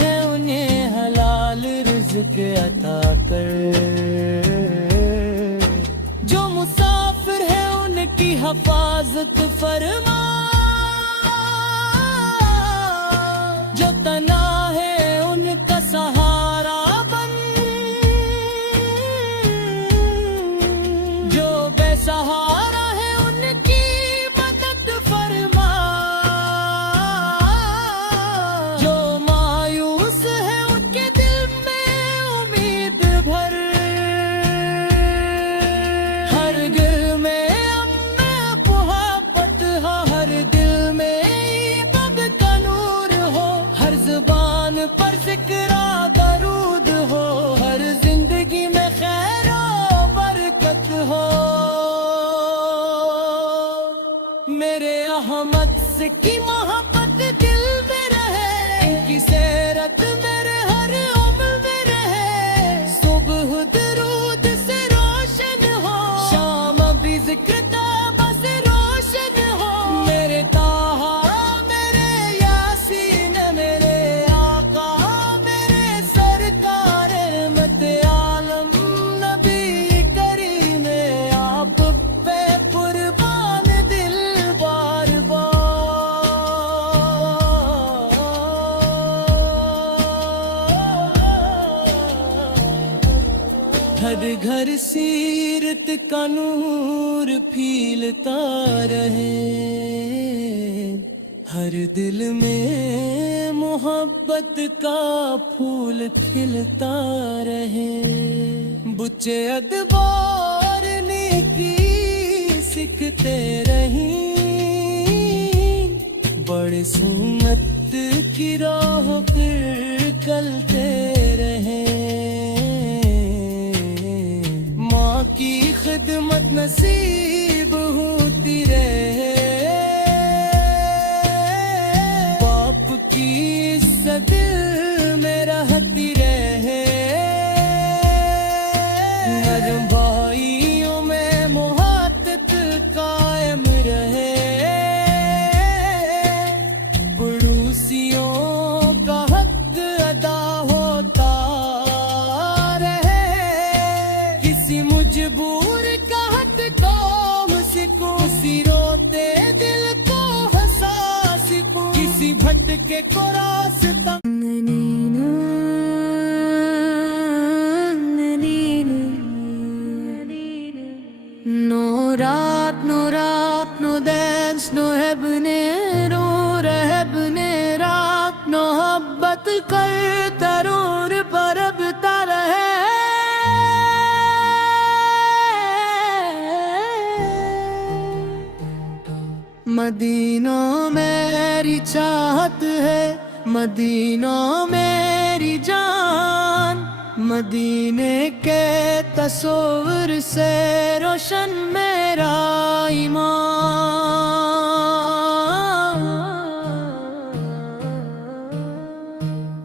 ہے انہیں حلال رزق عطا کر، جو مسافر ہے ان کی حفاظت فرما، جو تنہا ہے ان کا سہارا بن، جو بے سہارا ہے ان کی مدد فرما، جو مایوس ہے ان کے دل میں امید بھر، ہر دل میں محبت ہو، ہر دل میں عبادت کا نور ہو، ہر زبان پر ذکر درود ہو، ہر زندگی میں خیر و برکت ہو۔ میرے احمد سے کی محبت دل میں رہے، ان کی سیرت میرے ہر عمر میں رہے، صبح درود سے روشن ہو، شام بھی ذکر توبہ سے روشن ہو، میرے طٰہٰ میرے یاسین میرے آقا میرے سرکار رحمت عالم نبی کریم، آپ پہ قربان دل بار بار۔ ہر گھر سیرت کا نور پھیلتا رہے، ہر دل میں محبت کا پھول کھلتا رہے، بچے ادبار نیکی سیکھتے رہیں، بڑے سنت کی راہ پھر چلتے رہیں، ماں کی خدمت نصیب ہوتی رہے، باپ کی عزت دل میں رہتی رہے، نرم بھائیوں میں محبت قائم رہے، پڑوسیوں کا حق ادا ہوتا رہے، کسی مجبور کا حق قوم سکوں، کسی روتے دل کو ہنسا سکوں، کسی بھٹکے کو راستہ No rap, no dance, no hebne ro rehbne rap, no habbat kar tarur parabta rahe, مدینہ میری چاہت ہے، مدینہ میری جان، مدینے کے تصور سے روشن میرا ایمان،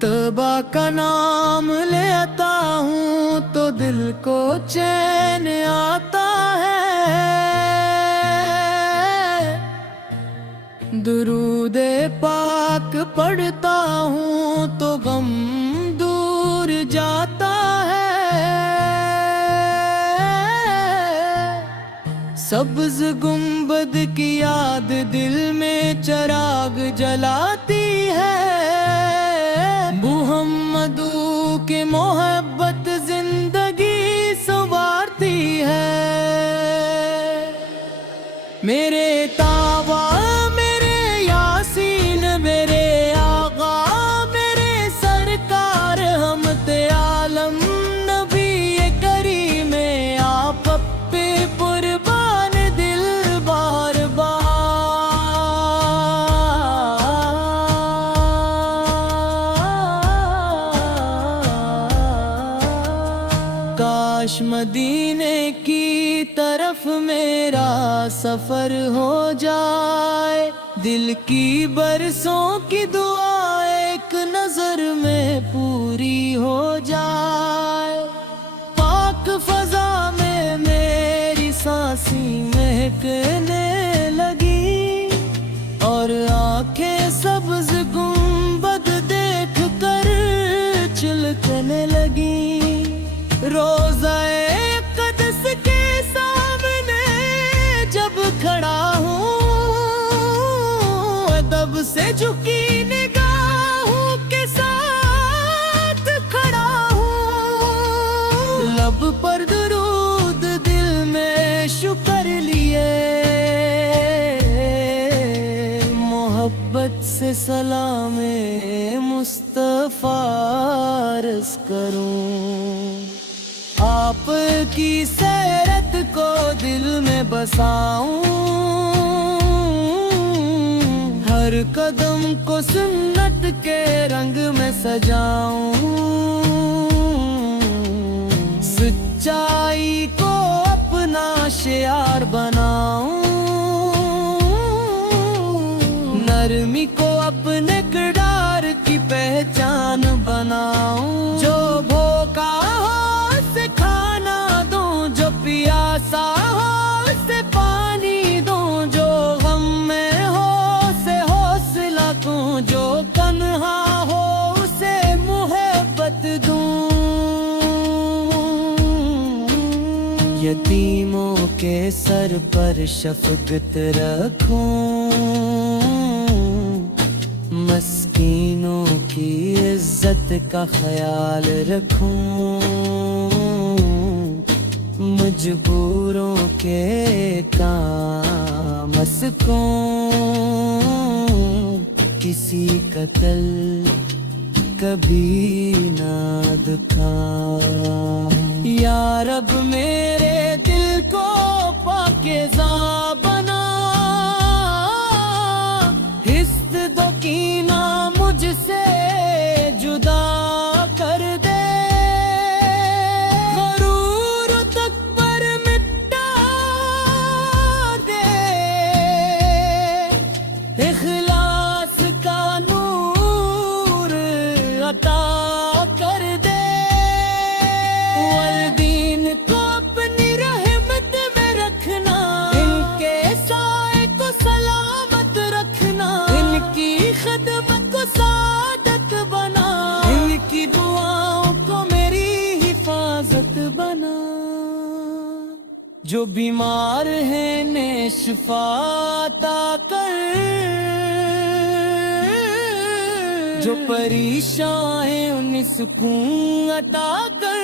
طیبہ کا نام لیتا ہوں تو دل کو چین آتا ہے، درود پاک پڑھتا ہوں تو غم دور جاتا ہے، سبز گنبد کی یاد دل میں چراغ جلاتی ہے، محمدوں کی محبت زندگی سنوارتی ہے، میرے طٰہٰ میرے یاسین میرے آقا میرے سرکار رحمت عالم نبی کریم، آپ پہ قربان دل بار بار۔ کاش مدینے کی طرف میرا سفر ہو جائے، دل کی برسوں کی دعا ایک نظر میں پوری ہو جائے، پاک فضا میں میری سانسی مہکنے لگی، اور آنکھیں سبز گنبد دیکھ سلام مصطفیٰ عرض کروں، آپ کی سیرت کو دل میں بساؤں، ہر قدم کو سنت کے رنگ میں سجاؤں، سچائی کو اپنا شعار بناؤں، نرمی کو اپنے کردار کی پہچان بناؤں، جو بھوکا ہو اسے کھانا دوں، جو پیاسا ہو اسے پانی دوں، جو غم میں ہو اسے حوصلہ دوں، جو تنہا ہو اسے محبت دوں، یتیموں کے سر پر شفقت رکھوں، مسکینوں کی عزت کا خیال رکھوں، مجبوروں کے کام سکوں، کسی کا دل کبھی نہ دکھاؤں، یا رب میرے دل کو پاکیزہ بنا، حسد دو کینہ مجھ سے جدا کر دے، غرور و تکبر مٹا دے، اخلاص کا نور عطا کر دے، والدین کو اپنی رحمت میں رکھنا، ان کے سائے کو سلامت رکھنا، ان کی خدمت کو سعادت بنا، ان کی دعاؤں کو میری حفاظت بنا، جو بیمار ہیں انہیں شفا عطا کر، جو پریشان ہیں انہیں سکون عطا کر،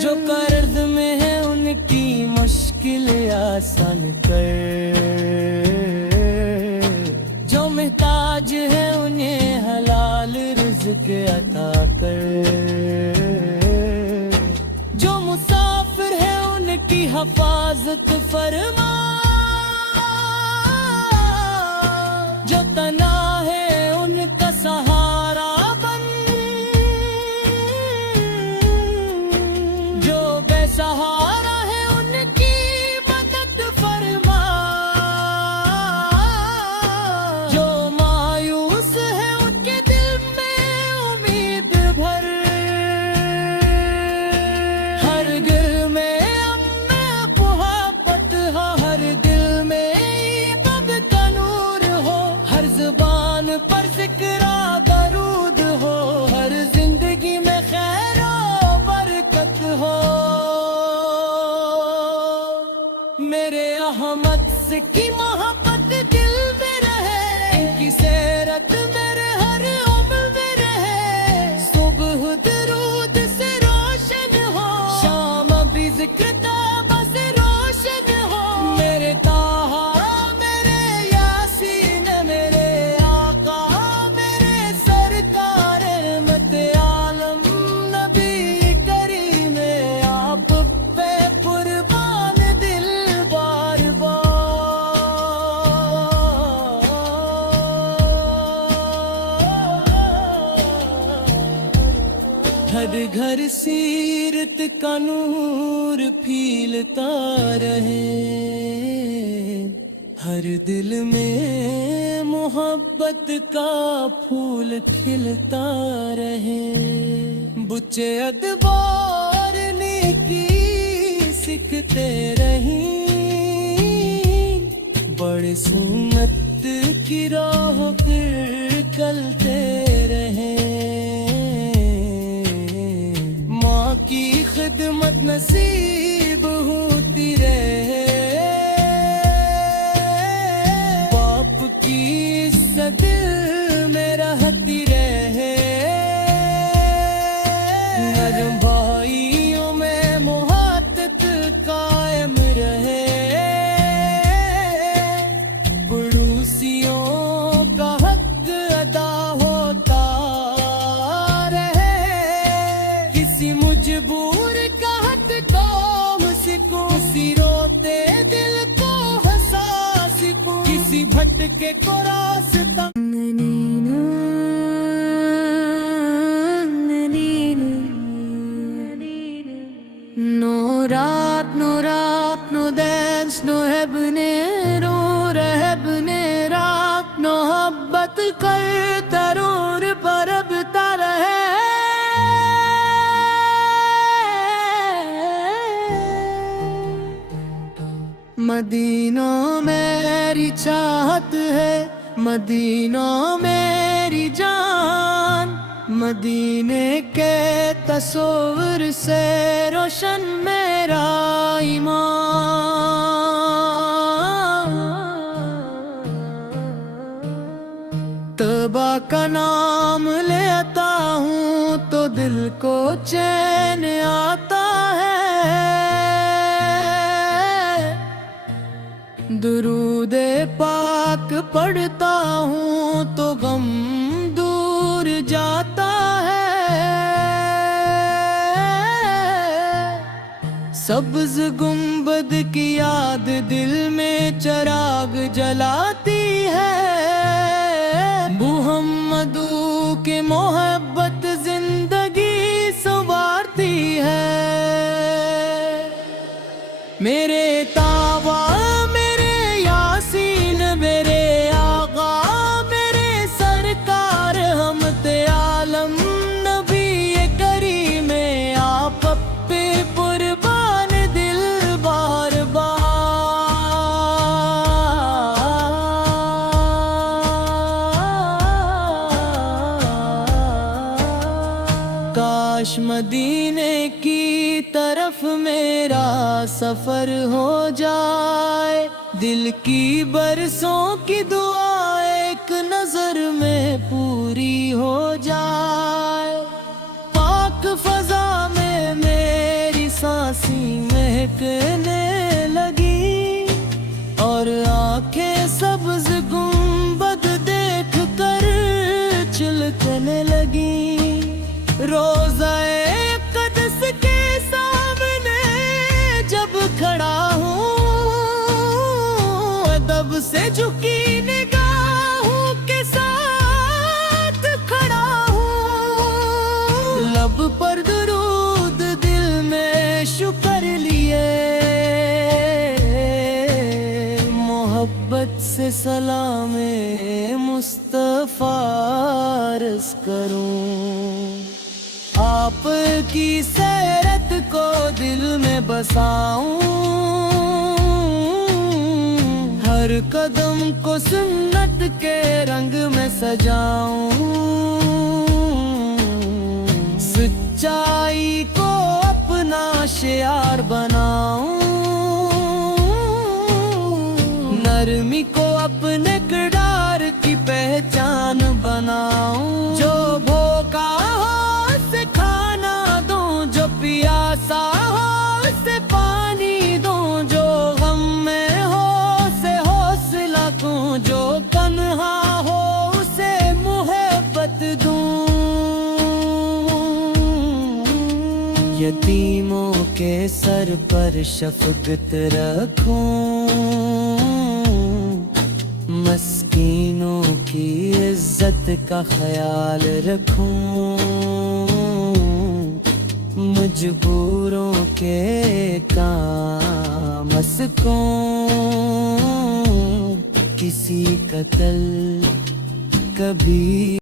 جو قرض میں ہے ان کی مشکل آسان کر، جو محتاج ہے انہیں حلال رزق عطا کر، جو مسافر ہے ان کی حفاظت فرما، جو تنہا ہے ان کا سہارا بن، جو بے سہارا ہے ان کی مدد فرما، جو مایوس ہے ان کے دل میں امید بھر، ہر گھر میں محبت ہو، ہر دل میں عبادت کا نور ہو، ہر زبان پر ذکر درود ہو، ہر زندگی میں خیر و برکت ہو، میرے احمد سے کی محبت دل میں رہے، ان کی سیرت میرے ہر عمر میں رہے، صبح درود سے روشن ہو، شام بھی ذکر توبہ سے روشن ہو، میرے طٰہٰ میرے یاسین میرے آقا میرے سرکار رحمت عالم نبی کریم، آپ پہ قربان دل بار بار، ہر گھر سیرت کا نور پھیلتا رہے، ہر دل میں محبت کا پھول کھلتا رہے، بچے ادبار نیکی سیکھتے رہیں، بڑے سنت کی راہ پھر چلتے رہیں، ماں کی خدمت نصیب ہوتی رہے، باپ کی عزت دل میں رہتی رہے، نرم بھائیوں میں محبت قائم رہے، بڑھوں کر ترور پربتا رہے مدینہ میری چاہت ہے مدینہ میری جان مدینے کے تصور سے روشن میرا ایمان طیبہ کا نام لیتا ہوں تو دل کو چین آتا ہے درود پاک پڑھتا ہوں تو غم دور جاتا ہے سبز گنبد کی یاد دل میں چراغ جلاتی ہے محمدو کی محبت زندگی سنوارتی ہے میرے تابا کاش مدینے کی طرف میرا سفر ہو جائے دل کی برسوں کی دعا ایک نظر میں پوری ہو جائے پاک فضا میں میری سانسی مہکنے لگی اور آنکھیں سبز گنبد دیکھ کر چلکنے لگی روضہ قدس کے سامنے جب کھڑا ہوں ادب سے جھکی نگاہوں کے ساتھ کھڑا ہوں لب پر درود دل میں شکر لیے محبت سے سلام مصطفیٰ عرض کروں آپ کی سیرت کو دل میں بساؤں ہر قدم کو سنت کے رنگ میں سجاؤں سچائی کو اپنا شعار بناؤں نرمی کو اپنے کردار کی پہچان بناؤں جو بھوکا پیاسا ہو اسے پانی دوں جو غم میں ہو اسے حوصلہ دوں جو تنہا ہو اسے محبت دوں یتیموں کے سر پر شفقت رکھوں مسکینوں کی عزت کا خیال رکھوں مجبوروں کے کام سکوں کسی قتل کبھی